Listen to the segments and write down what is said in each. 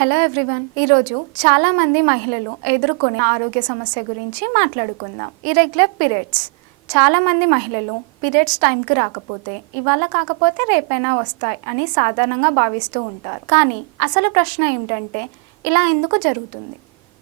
Hello everyone, ఈరోజు చాలా మంది మహిళలు ఎదుర్కొనే ఆరోగ్య సమస్య గురించి మాట్లాడుకుందాం. Irregular periods. చాలా మంది మహిళలు పీరియడ్స్ టైంకి రాకపోతే ఇవాళ కాకపోతే రేపైనా వస్తాయి అని సాధారణంగా భావిస్తూ ఉంటారు. కానీ అసలు ప్రశ్న ఏమిటంటే ఇలా ఎందుకు జరుగుతుంది?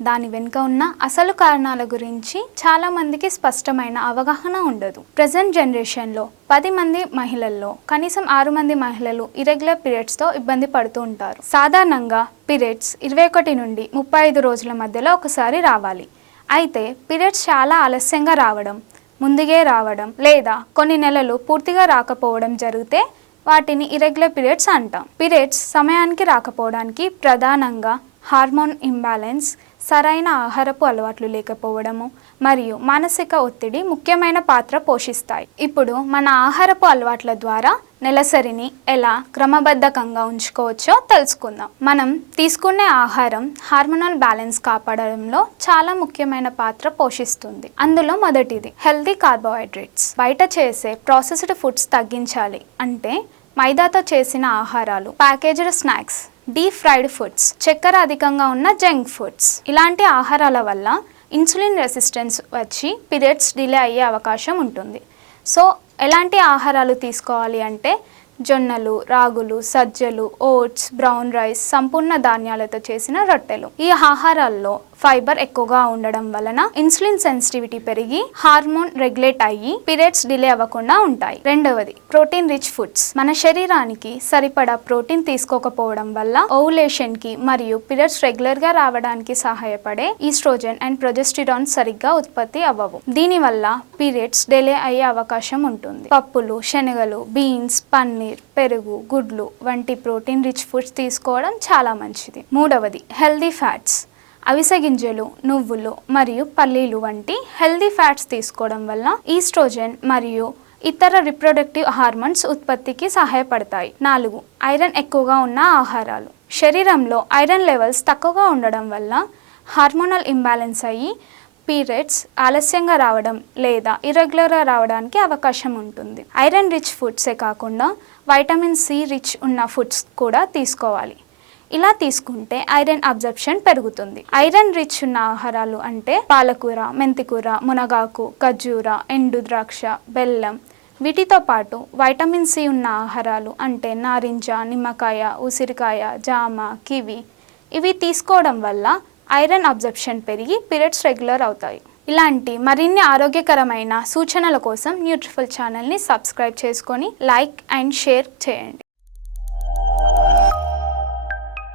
దాని వెనుక ఉన్న అసలు కారణాల గురించి చాలా మందికి స్పష్టమైన అవగాహన ఉండదు. ప్రజెంట్ జనరేషన్లో 10 మంది మహిళల్లో కనీసం 6 మంది మహిళలు ఇర్రెగ్యులర్ పీరియడ్స్తో ఇబ్బంది పడుతూ ఉంటారు. సాధారణంగా పీరియడ్స్ 21 నుండి 35 రోజుల మధ్యలో ఒకసారి రావాలి. అయితే పీరియడ్స్ చాలా ఆలస్యంగా రావడం, ముందుగే రావడం లేదా కొన్ని నెలలు పూర్తిగా రాకపోవడం జరిగితే వాటిని ఇర్రెగ్యులర్ పీరియడ్స్ అంటాం. పీరియడ్స్ సమయానికి రాకపోవడానికి ప్రధానంగా హార్మోన్ ఇంబ్యాలెన్స్, సరైన ఆహారపు అలవాట్లు లేకపోవడము మరియు మానసిక ఒత్తిడి ముఖ్యమైన పాత్ర పోషిస్తాయి. ఇప్పుడు మన ఆహారపు అలవాట్ల ద్వారా నెలసరిని ఎలా క్రమబద్ధకంగా ఉంచుకోవచ్చో తెలుసుకుందాం. మనం తీసుకునే ఆహారం హార్మోనల్ బ్యాలెన్స్ కాపాడడంలో చాలా ముఖ్యమైన పాత్ర పోషిస్తుంది. అందులో మొదటిది హెల్తీ కార్బోహైడ్రేట్స్. బయట చేసే ప్రాసెస్డ్ ఫుడ్స్ తగ్గించాలి. అంటే మైదాతో చేసిన ఆహారాలు, packaged snacks, deep fried foods, చక్కెర అధికంగా ఉన్న జంక్ ఫుడ్స్. ఇలాంటి ఆహారాల వల్ల ఇన్సులిన్ రెసిస్టెన్స్ వచ్చి పీరియడ్స్ డిలే అయ్యే అవకాశం ఉంటుంది. సో ఎలాంటి ఆహారాలు తీసుకోవాలి అంటే జొన్నలు, రాగులు, సజ్జలు, ఓట్స్, బ్రౌన్ రైస్, సంపూర్ణ ధాన్యాలతో చేసిన రొట్టెలు. ఈ ఆహారాల్లో ఫైబర్ ఎక్కువగా ఉండడం వలన ఇన్సులిన్ సెన్సిటివిటీ పెరిగి హార్మోన్ రెగ్యులేట్ అయ్యి పీరియడ్స్ డిలే అవ్వకుండా ఉంటాయి. రెండవది ప్రోటీన్ రిచ్ ఫుడ్స్. మన శరీరానికి సరిపడా ప్రోటీన్ తీసుకోకపోవడం వల్ల ఓవులేషన్ కి మరియు పీరియడ్స్ రెగ్యులర్ గా రావడానికి సహాయపడే ఈస్ట్రోజన్ అండ్ ప్రొజెస్టిరాన్ సరిగ్గా ఉత్పత్తి అవ్వవు. దీనివల్ల పీరియడ్స్ డిలే అయ్యే అవకాశం ఉంటుంది. పప్పులు, శనగలు, బీన్స్, పన్నీర్, పెరుగు, గుడ్లు వంటి ప్రోటీన్ రిచ్ ఫుడ్స్ తీసుకోవడం చాలా మంచిది. మూడవది హెల్దీ ఫ్యాట్స్. అవిసె గింజలు, నువ్వులు మరియు పల్లీలు వంటి హెల్దీ ఫ్యాట్స్ తీసుకోవడం వల్ల ఈస్ట్రోజన్ మరియు ఇతర రిప్రొడక్టివ్ హార్మోన్స్ ఉత్పత్తికి సహాయపడతాయి. 4. ఐరన్ ఎక్కువగా ఉన్న ఆహారాలు. శరీరంలో ఐరన్ లెవెల్స్ తక్కువగా ఉండడం వల్ల హార్మోనల్ ఇంబ్యాలెన్స్ అయ్యి పీరియడ్స్ ఆలస్యంగా రావడం లేదా ఇర్రెగ్యులర్గా రావడానికి అవకాశం ఉంటుంది. ఐరన్ రిచ్ ఫుడ్సే కాకుండా వైటమిన్ సి రిచ్ ఉన్న ఫుడ్స్ కూడా తీసుకోవాలి. ఇలా తీసుకుంటే ఐరన్ అబ్జర్ప్షన్ పెరుగుతుంది. ఐరన్ రిచ్ ఉన్న ఆహారాలు అంటే పాలకూర, మెంతికూర, మునగాకు, ఖర్జూర, ఎండు ద్రాక్ష, బెల్లం. వీటితో పాటు వైటమిన్ సి ఉన్న ఆహారాలు అంటే నారింజ, నిమ్మకాయ, ఉసిరికాయ, జామ, కివి. ఇవి తీసుకోవడం వల్ల ఐరన్ అబ్జర్ప్షన్ పెరిగి పీరియడ్స్ రెగ్యులర్ అవుతాయి. ఇలాంటి మరిన్ని ఆరోగ్యకరమైన సూచనల కోసం న్యూట్రిఫుల్ ఛానల్ని సబ్స్క్రైబ్ చేసుకొని లైక్ అండ్ షేర్ చేయండి.